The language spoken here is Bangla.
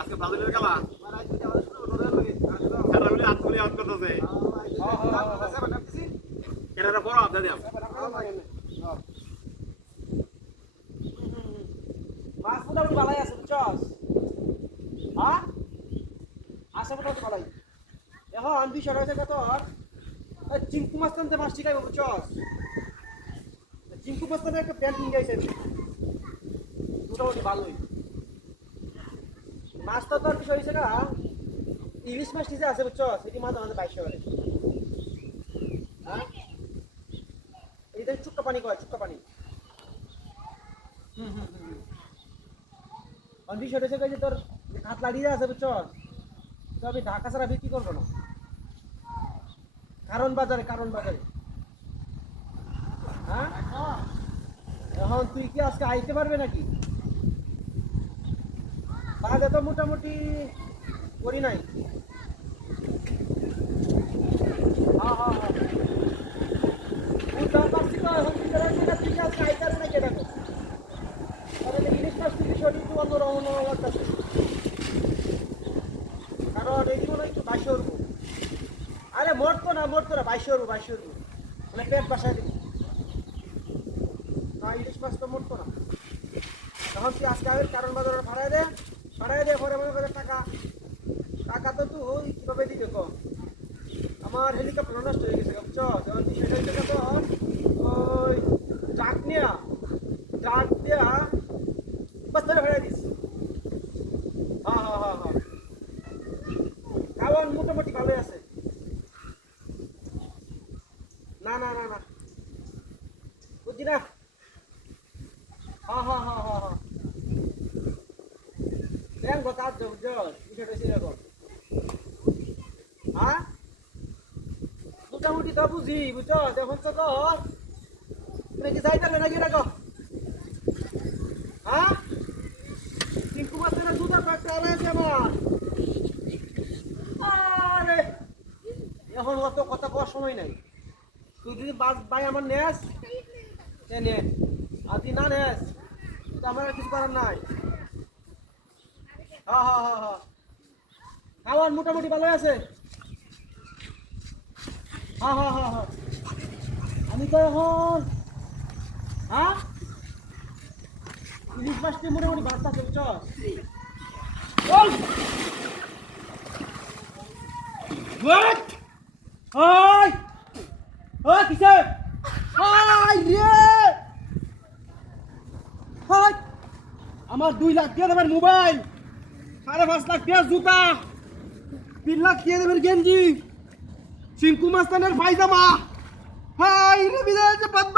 আজকে ব্রাজিলের খেলা খেলা বলে আত্মলি আউট করতেছে এরা বড় আপডেট দেন মাছ মোটামুটি ভালোই আছে বুঝছস হ্যাঁ আসা মোটামুটি ভালোই এখন বিষয়টা হচ্ছে তোর চিঙ্কু মাছ টানতে মাছ ঠিকাই বুঝছস চিঙ্কু মাছ টানতে একটা প্যান্ট নিয়ে গেছে মোটামুটি ভালোই মাছটা তোর বিষয় হয়েছে না ইলিশ মাছ যে আছে বুঝছস সেটি মাছ আমাদের 2200 করে হ্যাঁ এইটা চুক্কা পানি কয় চুক্কা পানি বিষয়টা হচ্ছে যে তোর হাত লাগিয়ে আছে বুঝছস তো আমি ঢাকা ছাড়া বিক্রি করবো না কারণ বাজারে হ্যাঁ এখন তুই কি আজকে আইতে পারবে নাকি বাজে তো মোটামুটি করি নাই হ্যাঁ হ্যাঁ হ্যাঁ বুঝতে পারছি তো এখন তুই আজকে আইতে পারবে নাকি এটা তাহলে ইলিশ মাছ তুই বিষয়টি একটু অন্যরকম লাগতেছে কারণ এটি মনে হয় একটু 2200 রুপো আরে মরতো না 2200 রুপো মানে পেট বাসায় দিবি না ইলিশ মাছ তো মরতো না তখন তুই আজকে আগে কারণ বাজার ভাড়ায় দে পরে মনে করে টাকা তো তুই কীভাবে দিবে তো আমার হেলিকপ্টার নষ্ট হয়ে গেছে বুঝছো যখন বিষয়টা হচ্ছে তখন ওই ট্রাক দিয়া বাস ধরে ভাড়ায় দিস হ্যাঁ খাওয়ান মোটামুটি ভালোই আছে না বুঝছি না হ্যাঁ ব্যাংক কাজ বুঝছো বিষয়টা সেরকম হ্যাঁ মোটামুটি তো বুঝি বুঝছো এখন তো তোর নাকি যাই পারবে নাকি রাখো হ্যাঁ চিঙ্কু মাছের দুটা কয়েকটা আলাই আছে আমার আরে এখন অত কথা কওয়ার সময় নাই তুই যদি ভাই আমার নেস নে আর তুই না নেস তো আমার কিছু করার নাই হ্যাঁ খাওয়ান মোটামুটি ভালো আছে হ্যাঁ আমি তো এখন হ্যাঁ ইলিশ মাছটি মোটামুটি বাচ্চা চলছ কিসে আমার 2 লাখ দিয়ে দেবেন মোবাইল 5.5 লাখ দিয়ে জুতা 3 লাখ দিয়ে দেবেন গেঞ্জি চিঙ্কু মাস্তানের পায়জামা হাই রে বিদায় যে 5